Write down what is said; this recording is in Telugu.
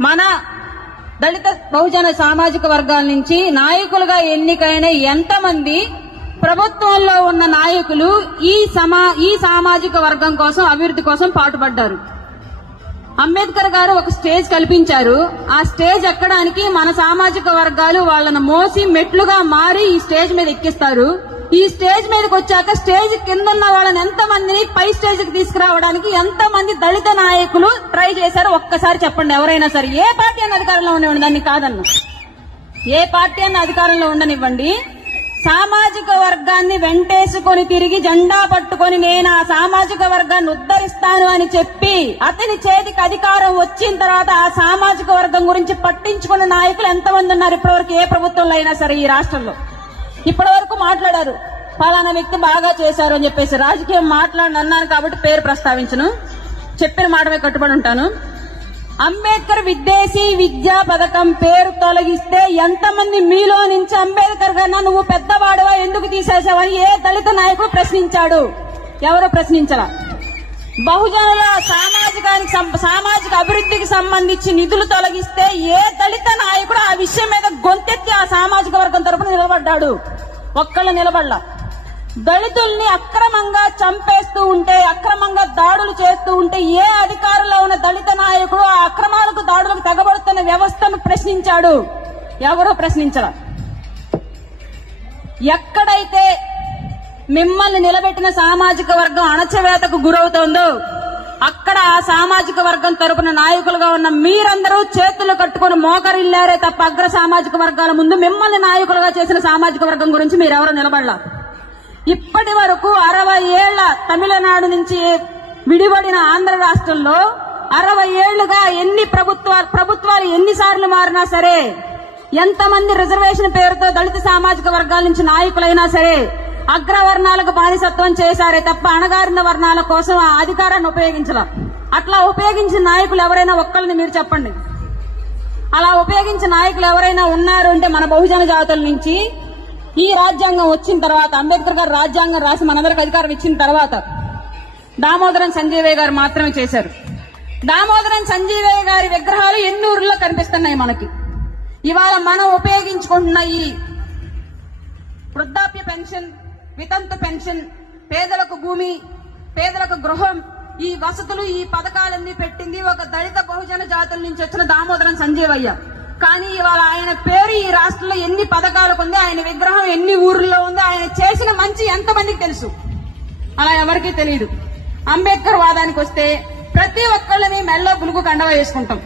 మన దళిత బహుజన సామాజిక వర్గాల నుంచి నాయకులుగా ఎన్నికైన ఎంతమంది ప్రభుత్వంలో ఉన్న నాయకులు ఈ సామాజిక వర్గం కోసం, అభివృద్ధి కోసం పాటుపడ్డారు? అంబేద్కర్ గారు ఒక స్టేజ్ కల్పించారు. ఆ స్టేజ్ ఎక్కడానికి మన సామాజిక వర్గాలు వాళ్ళను మోసి మెట్లుగా మారి ఈ స్టేజ్ మీద ఎక్కిస్తారు. ఈ స్టేజ్ మీదకి వచ్చాక స్టేజ్ కింద ఉన్న వాళ్ళని ఎంతమందిని పై స్టేజ్ కి తీసుకురావడానికి ఎంతమంది దళిత నాయకులు ట్రై చేశారు? ఒక్కసారి చెప్పండి ఎవరైనా సరే. ఏ పార్టీ అన్న అధికారంలో ఉండనివ్వండి, దాన్ని కాదన్న, ఏ పార్టీ అన్న అధికారంలో ఉండనివ్వండి, సామాజిక వర్గాన్ని వెంటేసుకొని తిరిగి జెండా పట్టుకొని నేను ఆ సామాజిక వర్గాన్ని ఉద్ధరిస్తాను అని చెప్పి అతని చేతికి అధికారం వచ్చిన తర్వాత ఆ సామాజిక వర్గం గురించి పట్టించుకున్న నాయకులు ఎంతమంది ఉన్నారు ఇప్పటివరకు? ఏ ప్రభుత్వంలో అయినా సరే ఈ రాష్ట్రంలో ఇప్పటి వరకు మాట్లాడారు, ఫలానా వ్యక్తి బాగా చేశారు అని చెప్పేసి. రాజకీయం మాట్లాడినన్నాను కాబట్టి పేరు ప్రస్తావించను, చెప్పిన మాటమే కట్టుబడి ఉంటాను. అంబేద్కర్ విదేశీ విద్యా పథకం పేరు తొలగిస్తే ఎంతమంది మీలో నుంచి అంబేద్కర్ గారినా నువ్వు పెద్దవాడువా ఎందుకు తీసేసావని ఏ దళిత నాయకుడు ప్రశ్నించాడు? ఎవరు ప్రశ్నించలా. బహుజనుల సామాజిక అభివృద్ధికి సంబంధించి నిధులు తొలగిస్తే ఏ దళిత నాయకుడు ఆ విషయం మీద గొంతెత్తి ఆ సామాజిక వర్గం తరపున నిలబడ్డాడు? ఒక్కళ్ళు నిలబడలా. దళితుల్ని అక్రమంగా చంపేస్తూ ఉంటే, అక్రమంగా దాడులు చేస్తూ ఉంటే ఏ అధికారంలో ఉన్న దళిత నాయకుడు ఆ అక్రమాలకు, దాడులకు తెగబడుతున్న వ్యవస్థను ప్రశ్నించాడు? ఎవరూ ప్రశ్నించరా. ఎక్కడైతే మిమ్మల్ని నిలబెట్టిన సామాజిక వర్గం అణచివేతకు గురవుతోందో అక్కడ ఆ సామాజిక వర్గం తరపున నాయకులుగా ఉన్న మీరందరూ చేతులు కట్టుకుని మోకరిల్లారే తప్ప అగ్ర సామాజిక వర్గాల ముందు మిమ్మల్ని నాయకులుగా చేసిన సామాజిక వర్గం గురించి మీరెవరూ నిలబడలా. ఇప్పటి వరకు 60 ఏళ్ల తమిళనాడు నుంచి విడిపడిన ఆంధ్ర రాష్ట్రంలో 60 ఏళ్లుగా ఎన్ని ప్రభుత్వాలు ఎన్నిసార్లు మారినా సరే, ఎంతమంది రిజర్వేషన్ పేరుతో దళిత సామాజిక వర్గాల నుంచి నాయకులైనా సరే అగ్రవర్ణాలకు బానిసత్వం చేశారే తప్ప అణగారిన వర్ణాల కోసం ఆ అధికారాన్ని ఉపయోగించలా. అట్లా ఉపయోగించిన నాయకులు ఎవరైనా ఒక్కళ్ళని మీరు చెప్పండి. అలా ఉపయోగించిన నాయకులు ఎవరైనా ఉన్నారు అంటే మన బహుజన జాతుల నుంచి ఈ రాజ్యాంగం వచ్చిన తర్వాత, అంబేద్కర్ గారు రాజ్యాంగం రాసి మనందరికి అధికారం ఇచ్చిన తర్వాత దామోదరం సంజీవయ్య గారు మాత్రమే చేశారు. దామోదరం సంజీవయ్య గారి విగ్రహాలు ఎన్ని ఊర్లో కనిపిస్తున్నాయి మనకి. ఇవాళ మనం ఉపయోగించుకుంటున్న ఈ వృద్ధాప్య పెన్షన్, వితంతు పెన్షన్, పేదలకు భూమి, పేదలకు గృహం, ఈ వసతులు, ఈ పథకాలన్నీ పెట్టింది ఒక దళిత బహుజన జాతుల నుంచి వచ్చిన దామోదరం సంజీవయ్య. కానీ ఇవాళ ఆయన పేరు ఈ రాష్ట్రంలో ఎన్ని పథకాలకు ఉంది, ఆయన విగ్రహం ఎన్ని ఊర్లో ఉంది, ఆయన చేసిన మంచి ఎంతమందికి తెలుసు? అలా ఎవరికీ తెలియదు. అంబేద్కర్ వాదానికి వస్తే ప్రతి ఒక్కళ్ళని మెల్లో పులుగు కండవ వేసుకుంటాం.